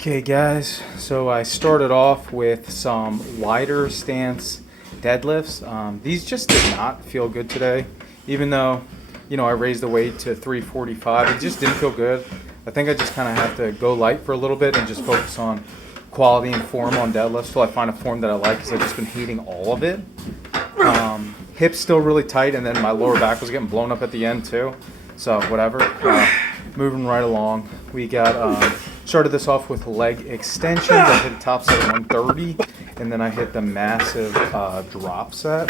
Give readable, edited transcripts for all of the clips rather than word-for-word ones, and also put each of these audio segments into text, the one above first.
Okay guys, so I started off with some wider stance deadlifts. These just did not feel good today, even though, I raised the weight to 345. It just didn't feel good. I think I just kind of have to go light for a little bit and just focus on quality and form on deadlifts till I find a form that I like, because I've just been hating all of it. Hips still really tight, and then my lower back was getting blown up at the end too. So whatever. Moving right along, we got started this off with leg extensions. I hit a top set of 130, and then I hit the massive drop set.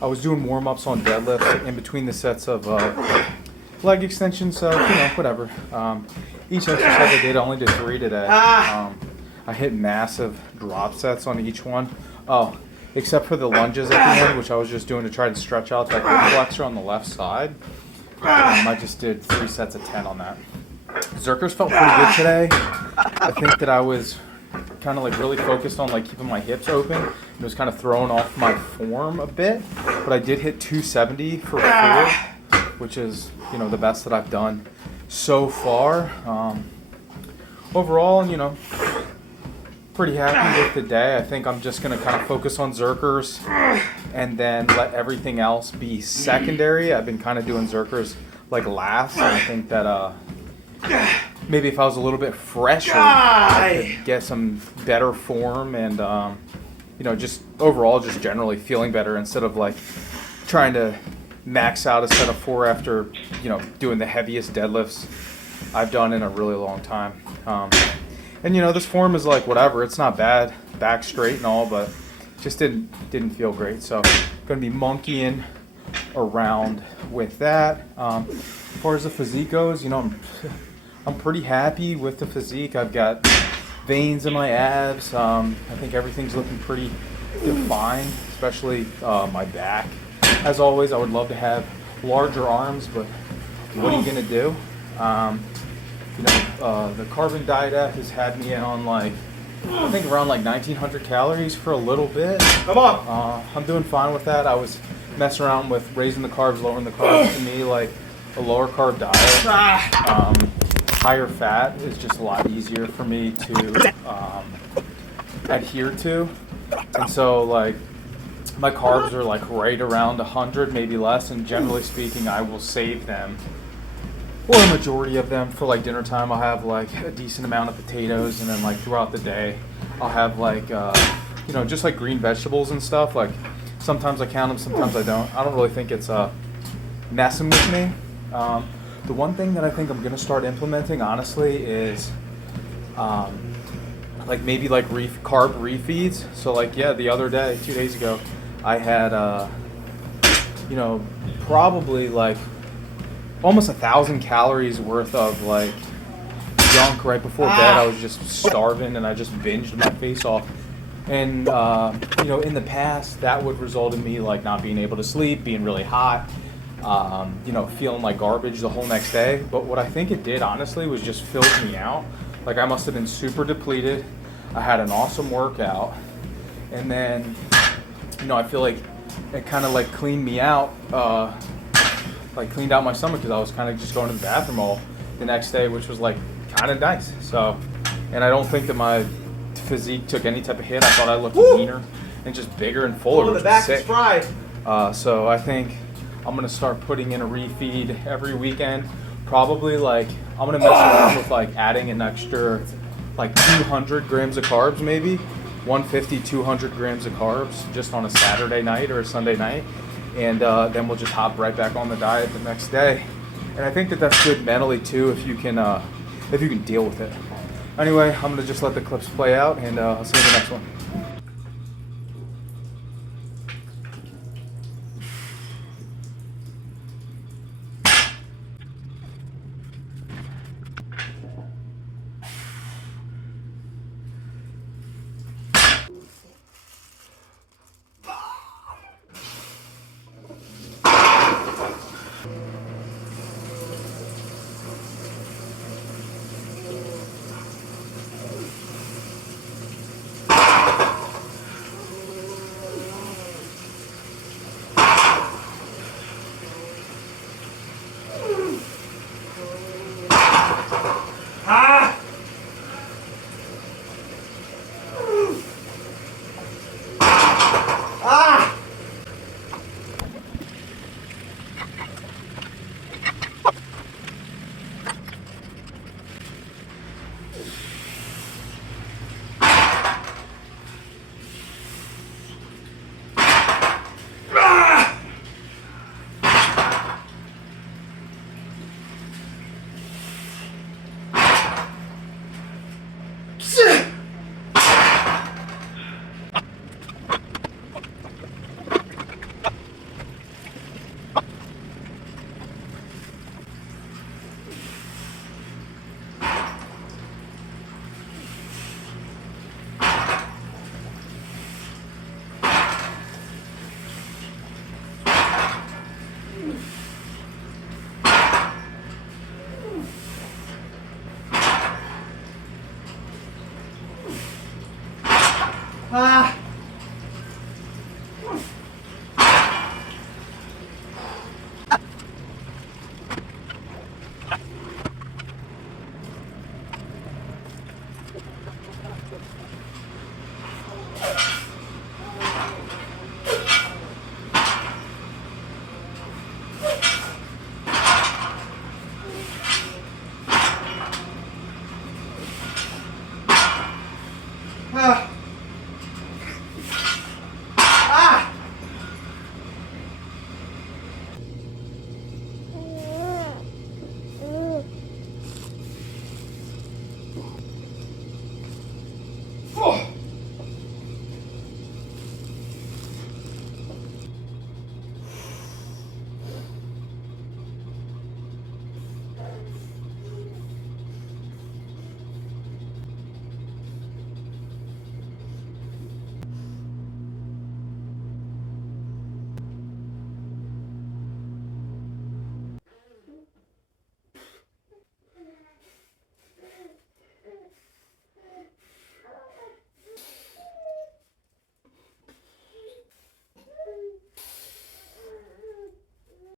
I was doing warm-ups on deadlifts in between the sets of leg extensions, so whatever. Each exercise I did, I only did 3 today. I hit massive drop sets on each one. Oh, except for the lunges at the end, which I was just doing to try to stretch out that hip flexor on the left side. I just did 3 sets of 10 on that. Zerchers felt pretty good today. I think that I was kind of really focused on keeping my hips open. It was kind of throwing off my form a bit, but I did hit 270 for 4, which is the best that I've done so far. Overall, pretty happy with the day. I think I'm just going to kind of focus on Zerchers and then let everything else be secondary. I've been kind of doing Zerchers last, and I think that maybe if I was a little bit fresher, I could get some better form and just overall just generally feeling better instead of trying to max out a set of 4 after doing the heaviest deadlifts I've done in a really long time. And this form is whatever, it's not bad, back straight and all, but just didn't feel great. So gonna be monkeying around with that. As far as the physique goes, I'm pretty happy with the physique. I've got veins in my abs. I think everything's looking pretty defined, especially my back. As always, I would love to have larger arms, but what are you gonna do? The carbon diet app has had me on I think around 1900 calories for a little bit. Come on. I'm doing fine with that. I was messing around with raising the carbs, lowering the carbs. To me, a lower carb diet, higher fat is just a lot easier for me to adhere to. And so my carbs are right around 100, maybe less, and generally speaking, I will save them, or a majority of them, for dinner time. I'll have a decent amount of potatoes, and then throughout the day I'll have just green vegetables and stuff. Sometimes I count them, sometimes I don't. I don't really think it's messing with me. The one thing that I think I'm gonna start implementing, honestly, is maybe carb refeeds. So the other day, 2 days ago, I had probably almost 1,000 calories worth of junk right before bed. I was just starving and I just binged my face off. And in the past, that would result in me not being able to sleep, being really hot, feeling like garbage the whole next day. But what I think it did, honestly, was just filled me out. I must have been super depleted. I had an awesome workout, and then I feel it kind of cleaned me out. Cleaned out my stomach, because I was kind of just going to the bathroom all the next day, which was kind of nice. So, and I don't think that my physique took any type of hit. I thought I looked leaner and just bigger and fuller, which The back was sick. is fried. So I think I'm gonna start putting in a refeed every weekend. Probably I'm gonna mess around with adding an extra 200 grams of carbs, maybe 150, 200 grams of carbs just on a Saturday night or a Sunday night. And then we'll just hop right back on the diet the next day. And I think that that's good mentally too, if you can deal with it. Anyway, I'm gonna just let the clips play out, and I'll see you in the next one. Ah. Ah.